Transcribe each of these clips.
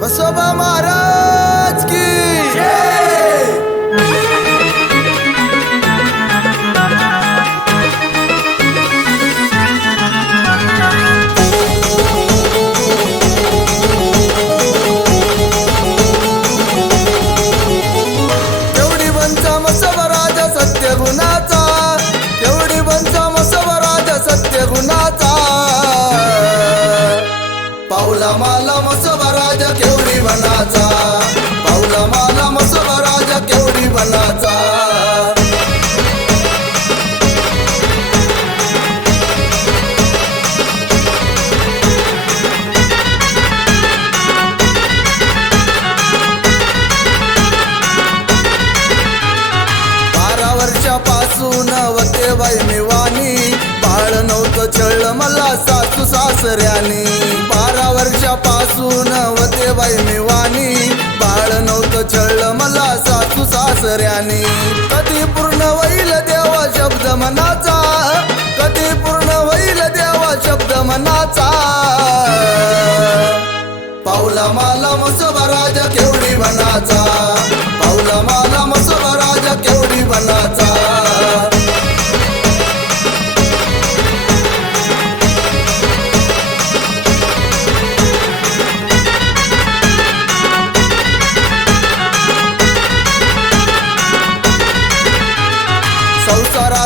बसोबा महाराज की एवढी मा केवढी बनाचा पाऊला माला राजा केवढी बनाचा बारा वर्षापासून वते बाई मी नव्हतं मला सासू सासऱ्याने. बारा वर्षापासून वते बाई मी वाणी बाळ नव्हतं छळलं मला सासू सासऱ्याने. कधी पूर्ण होईल देवा शब्द मनाचा. कधी पूर्ण होईल देवा शब्द मनाचा. पावला माला मुसबराज केवढी मनाचा.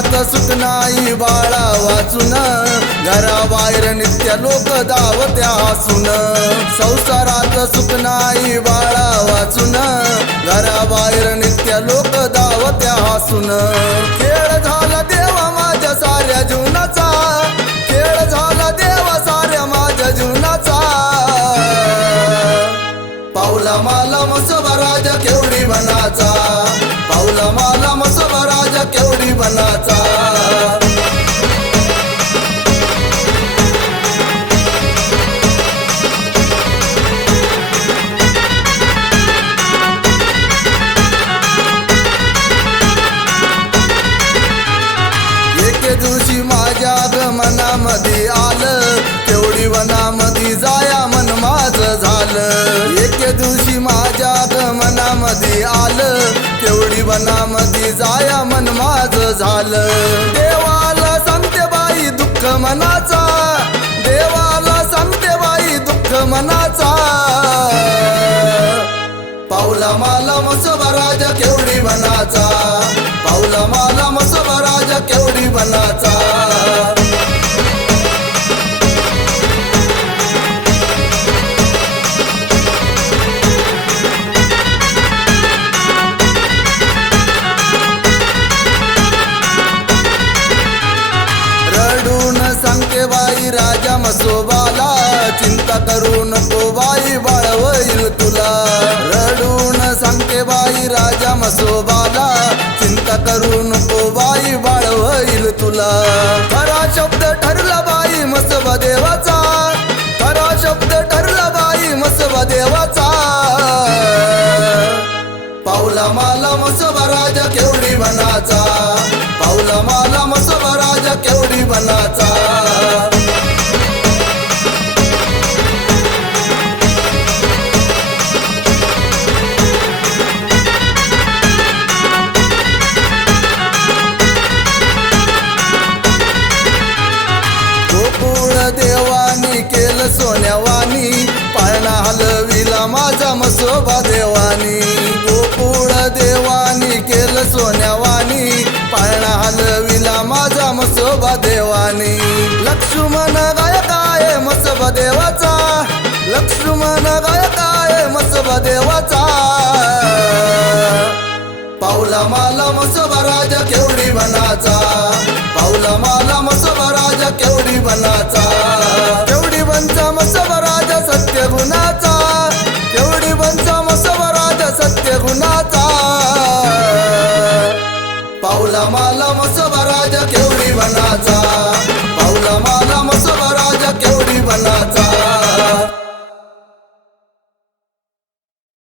घरात सुख नाही बाळा वाचून. घराबाहेर नित्य लोक धावत्या हसून. संसारात सुख नाही बाळा वाचून. घराबाहेर नित्य लोक धावत्या हसून. खेळ झाला देवा माझ्या साऱ्या जीवनाचा. खेळ झाला देवा साऱ्या माझ्या जीवनाचा. पावला माला मसोबा राजा केवढी बनाचा एके दिवशी माझ्या गमनामध्ये आलं. तेवढी वनामध्ये जाया मन माझं झालं. एके दिवशी माझ्या गमनामध्ये आलं. तेवढी वनामध्ये जाया मन माझं झालं. देवाला सांगते बाई दुःख मनाचा. देवाला सांगते बाई दुःख मनाचा. पावला माला मसोबा राजा केवढी बनाचा. पावला माला मसोबा राजा केवढी बनाचा. रडून सांगते बाई राजा मसोबाला. चिंता करू नको बाई राजा चिंता करू नको बाई बाळवईल तुला. खरा शब्द ठरला बाई मसोबा देवाचा. खरा शब्द ठरला बाई मसोबा देवाचा. पावला माला मसोबा राजा केवढी बनाचा. पावला माला मसोबा राजा केवढी बनाचा. बाबा देवानी गोकुळ देवानी केलं सोन्यावानी पाळणा हलविला माझा मसोबा देवानी. लक्ष्मण गायकाय मसोबा देवाचा लक्ष्मण गायकाय मसोबा देवाचा. पावला माला मसोबा राजा केवडी बनाचा पावला माला मसोबा राजा केवडी बनाचा केवडी बनचा मसोबा राजा सत्य गुणाचा ठेवला मला मसबा राजा केवढी बनाचा